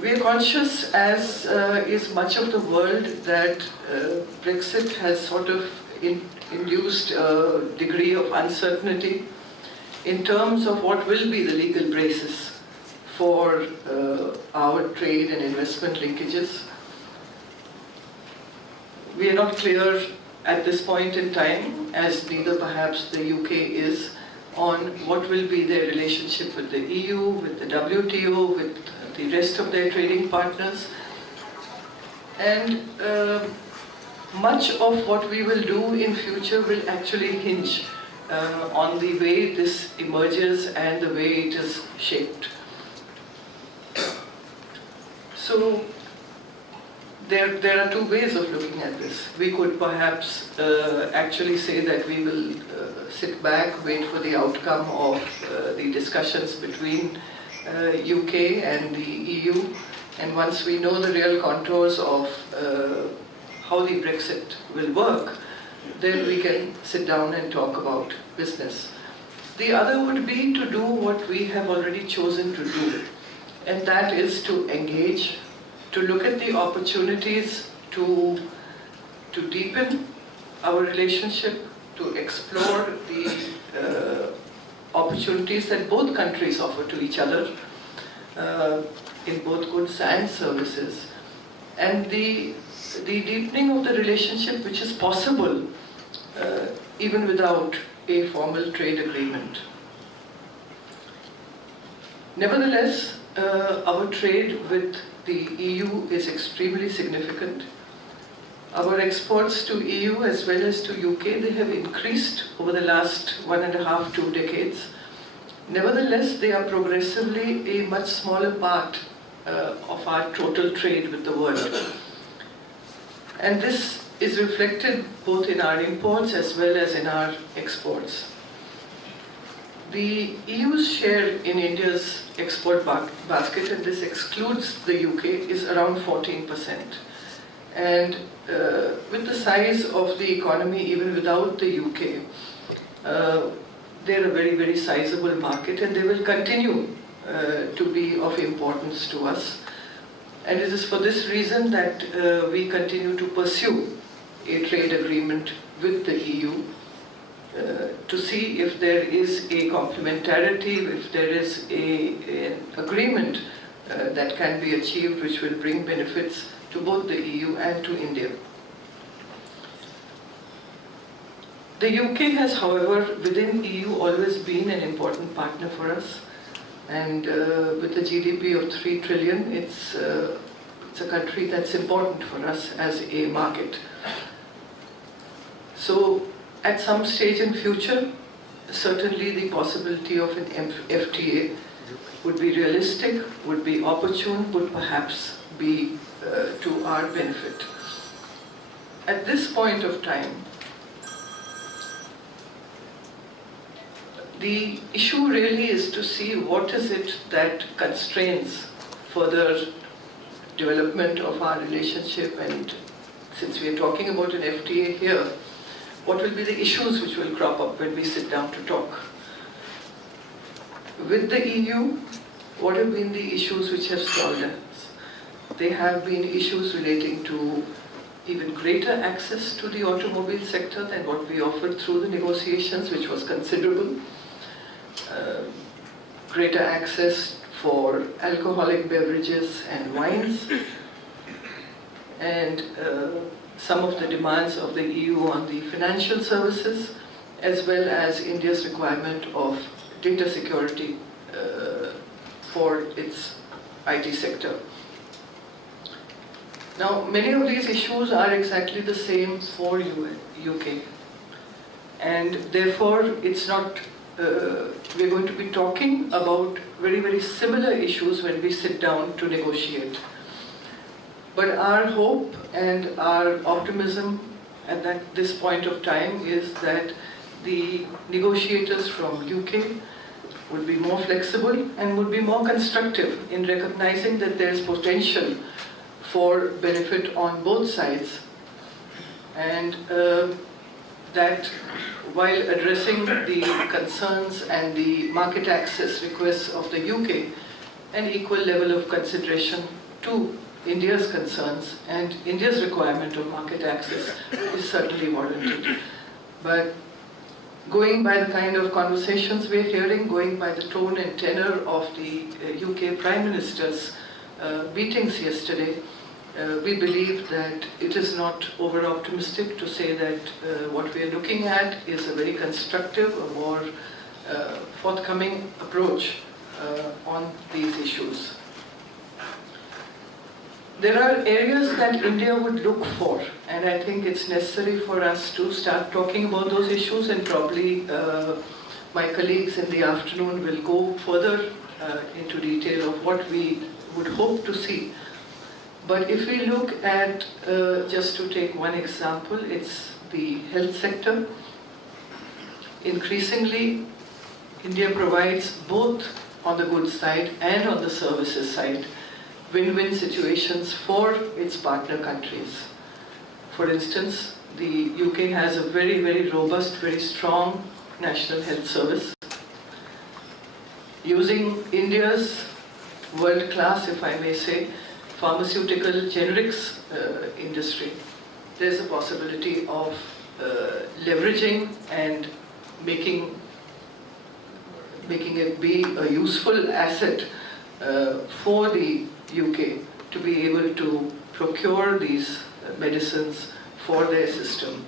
We are conscious, as is much of the world, that Brexit has sort of induced a degree of uncertainty in terms of what will be the legal basis for our trade and investment linkages. We are not clear at this point in time, as neither perhaps the UK is, on what will be their relationship with the EU, with the WTO, with the rest of their trading partners. And much of what we will do in future will actually hinge on the way this emerges and the way it is shaped. So there are two ways of looking at this. We could perhaps actually say that we will sit back, wait for the outcome of the discussions between UK and the EU, and once we know the real contours of how the Brexit will work, then we can sit down and talk about business. The other would be to do what we have already chosen to do, and that is to engage, to look at the opportunities to deepen our relationship, to explore the opportunities that both countries offer to each other in both goods and services, and the deepening of the relationship which is possible even without a formal trade agreement. Nevertheless, our trade with the EU is extremely significant. Our exports to EU as well as to UK, they have increased over the last 1.5 to 2 decades. Nevertheless, they are progressively a much smaller part of our total trade with the world. And this is reflected both in our imports as well as in our exports. The EU's share in India's export basket, and this excludes the UK, is around 14%. And with the size of the economy, even without the UK, they're a very, very sizable market, and they will continue to be of importance to us. And it is for this reason that we continue to pursue a trade agreement with the EU to see if there is a complementarity, if there is an agreement that can be achieved which will bring benefits to both the EU and to India. The UK has, however, within EU always been an important partner for us, and with a GDP of 3 trillion, it's a country that's important for us as a market. So at some stage in future, certainly the possibility of an FTA would be realistic, would be opportune, would perhaps be to our benefit. At this point of time, the issue really is to see what is it that constrains further development of our relationship, and since we are talking about an FTA here, what will be the issues which will crop up when we sit down to talk? With the EU, what have been the issues which have stalled us? They have been issues relating to even greater access to the automobile sector than what we offered through the negotiations, which was considerable. Greater access for alcoholic beverages and wines, and some of the demands of the EU on the financial services, as well as India's requirement of data security for its IT sector. Now, many of these issues are exactly the same for UK, and therefore it's not, we're going to be talking about very, very similar issues when we sit down to negotiate. But our hope and our optimism at this point of time is that the negotiators from UK would be more flexible and would be more constructive in recognizing that there is potential for benefit on both sides. And that while addressing the concerns and the market access requests of the UK, an equal level of consideration to India's concerns and India's requirement of market access is certainly warranted. But going by the kind of conversations we're hearing, going by the tone and tenor of the UK Prime Minister's meetings yesterday, we believe that it is not over-optimistic to say that what we are looking at is a very constructive, a more forthcoming approach on these issues. There are areas that India would look for, and I think it's necessary for us to start talking about those issues, and probably my colleagues in the afternoon will go further into detail of what we would hope to see. But if we look at, just to take one example, it's the health sector. Increasingly, India provides both on the goods side and on the services side win-win situations for its partner countries. For instance, the UK has a very, very robust, very strong national health service. Using India's world-class, if I may say, pharmaceutical generics industry, there's a possibility of leveraging and making it be a useful asset for the UK to be able to procure these medicines for their system.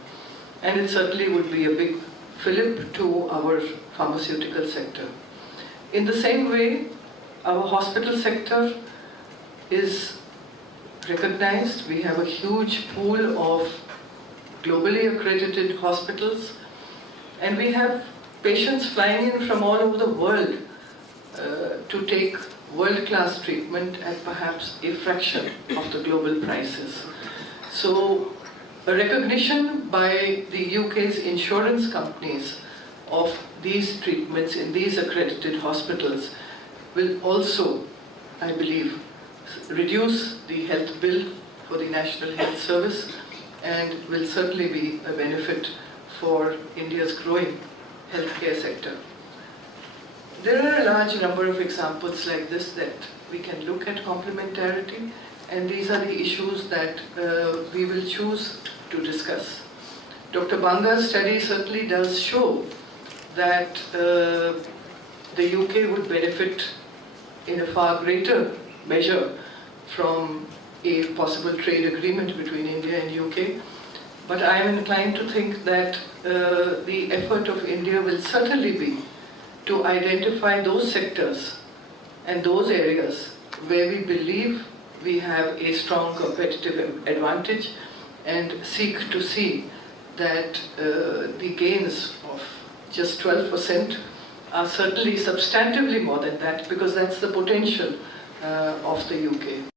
And it certainly would be a big fillip to our pharmaceutical sector. In the same way, our hospital sector is recognized. We have a huge pool of globally accredited hospitals, and we have patients flying in from all over the world to take world-class treatment at perhaps a fraction of the global prices. So a recognition by the UK's insurance companies of these treatments in these accredited hospitals will also, I believe, reduce the health bill for the National Health Service and will certainly be a benefit for India's growing healthcare sector. There are a large number of examples like this that we can look at complementarity, and these are the issues that we will choose to discuss. Dr. Banga's study certainly does show that the UK would benefit in a far greater measure from a possible trade agreement between India and UK. But I am inclined to think that the effort of India will certainly be to identify those sectors and those areas where we believe we have a strong competitive advantage and seek to see that the gains of just 12% are certainly substantively more than that, because that's the potential of the UK.